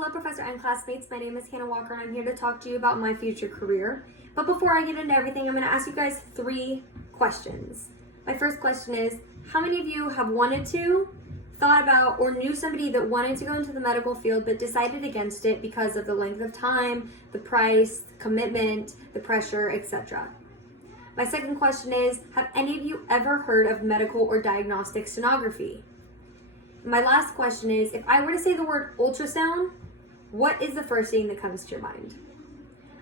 Hello, Professor and classmates. My name is Hannah Walker, and I'm here to talk to you about my future career. But before I get into everything, I'm going to ask you guys 3 questions. My first question is, how many of you have wanted to, thought about, or knew somebody that wanted to go into the medical field but decided against it because of the length of time, the price, commitment, the pressure, etc.? My second question is, have any of you ever heard of medical or diagnostic sonography? My last question is, if I were to say the word ultrasound, what is the first thing that comes to your mind?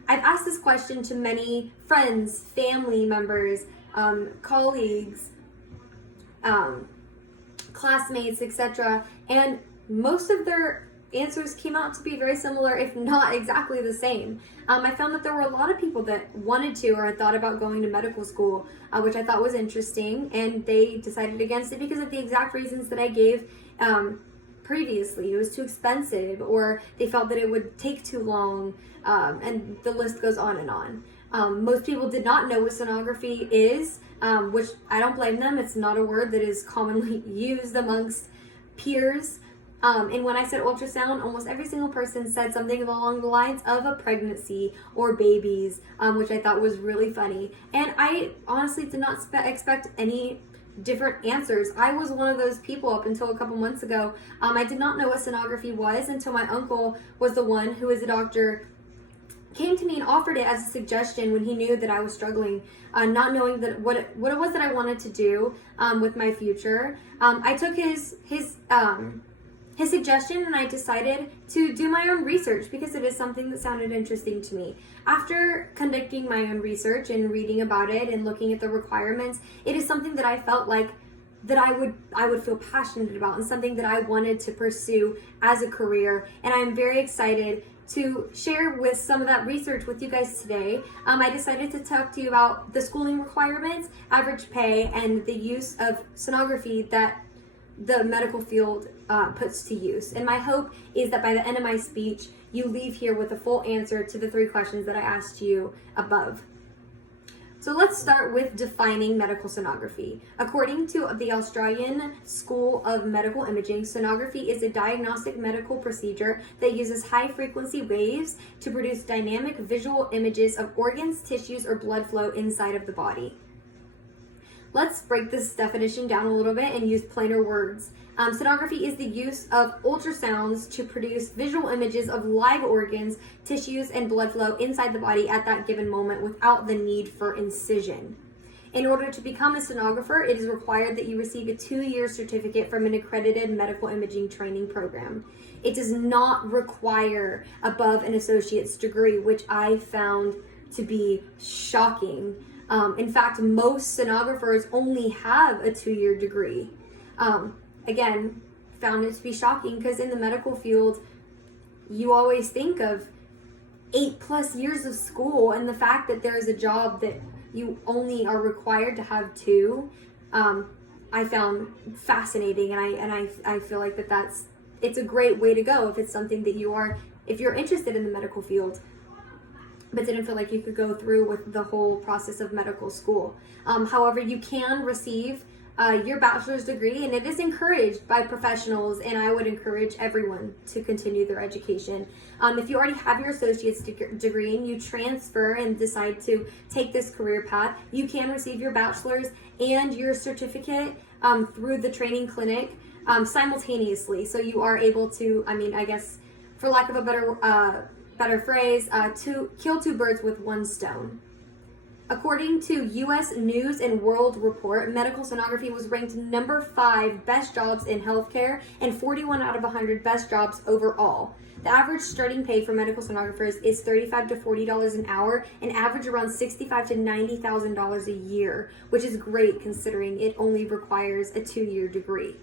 I've asked this question to many friends, family members, colleagues, classmates, etc. And most of their answers came out to be very similar, if not exactly the same. I found that there were a lot of people that wanted to or had thought about going to medical school, which I thought was interesting, and they decided against it because of the exact reasons that I gave previously. It was too expensive, or they felt that it would take too long, and the list goes on and on. Most people did not know what sonography is, which I don't blame them. It's not a word that is commonly used amongst peers. And when I said ultrasound, almost every single person said something along the lines of a pregnancy or babies, which I thought was really funny. And I honestly did not expect any different answers. I was one of those people up until a couple months ago. I did not know what sonography was until my uncle was the one who is a doctor, came to me and offered it as a suggestion when he knew that I was struggling, not knowing that what it was that I wanted to do with my future. I took his suggestion, and I decided to do my own research because it is something that sounded interesting to me. After conducting my own research and reading about it and looking at the requirements, it is something that I felt like that I would feel passionate about, and something that I wanted to pursue as a career. And I'm very excited to share with some of that research with you guys today. I decided to talk to you about the schooling requirements, average pay, and the use of sonography that the medical field puts to use. And my hope is that by the end of my speech, you leave here with a full answer to the 3 questions that I asked you above. So let's start with defining medical sonography. According to the Australian School of Medical Imaging, sonography is a diagnostic medical procedure that uses high-frequency waves to produce dynamic visual images of organs, tissues, or blood flow inside of the body. Let's break this definition down a little bit and use plainer words. Sonography is the use of ultrasounds to produce visual images of live organs, tissues, and blood flow inside the body at that given moment without the need for incision. In order to become a sonographer, it is required that you receive a 2-year certificate from an accredited medical imaging training program. It does not require above an associate's degree, which I found to be shocking. In fact, most sonographers only have a 2-year degree. Again, found it to be shocking because in the medical field, you always think of 8+ years of school, and the fact that there is a job that you only are required to have 2, I found fascinating, and I feel like it's a great way to go if it's something that if you're interested in the medical field, but didn't feel like you could go through with the whole process of medical school. However, you can receive your bachelor's degree, and it is encouraged by professionals, and I would encourage everyone to continue their education. If you already have your associate's degree and you transfer and decide to take this career path, you can receive your bachelor's and your certificate through the training clinic simultaneously. So you are able to, I guess, for lack of a better phrase, to kill 2 birds with 1 stone. According to U.S. News and World Report, medical sonography was ranked number 5 best jobs in healthcare and 41 out of 100 best jobs overall. The average starting pay for medical sonographers is $35 to $40 an hour, and average around $65,000 to $90,000 a year, which is great considering it only requires a 2-year degree.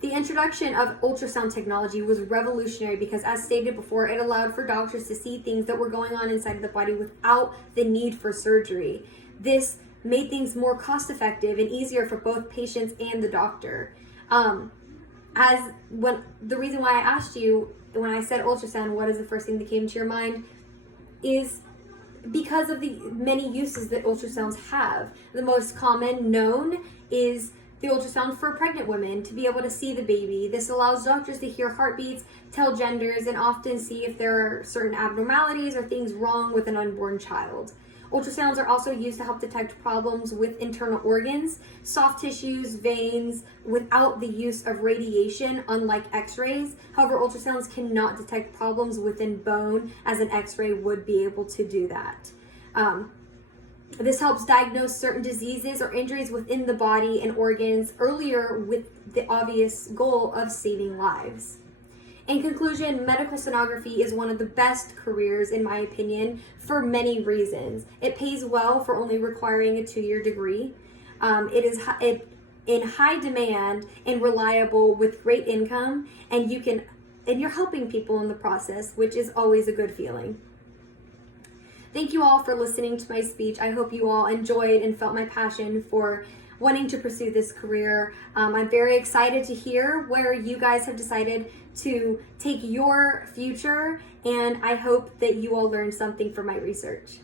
The introduction of ultrasound technology was revolutionary because, as stated before, it allowed for doctors to see things that were going on inside of the body without the need for surgery. This made things more cost-effective and easier for both patients and the doctor. The reason why I asked you, when I said ultrasound, what is the first thing that came to your mind, is because of the many uses that ultrasounds have. The most common known is The ultrasound for pregnant women to be able to see the baby. This allows doctors to hear heartbeats, tell genders, and often see if there are certain abnormalities or things wrong with an unborn child. Ultrasounds are also used to help detect problems with internal organs, soft tissues, veins, without the use of radiation, unlike x-rays. However, ultrasounds cannot detect problems within bone as an x-ray would be able to do that. This helps diagnose certain diseases or injuries within the body and organs earlier with the obvious goal of saving lives. In conclusion, medical sonography is one of the best careers, in my opinion, for many reasons. It pays well for only requiring a 2-year degree. It is in high demand and reliable with great income, and you're helping people in the process, which is always a good feeling. Thank you all for listening to my speech. I hope you all enjoyed and felt my passion for wanting to pursue this career. I'm very excited to hear where you guys have decided to take your future, and I hope that you all learned something from my research.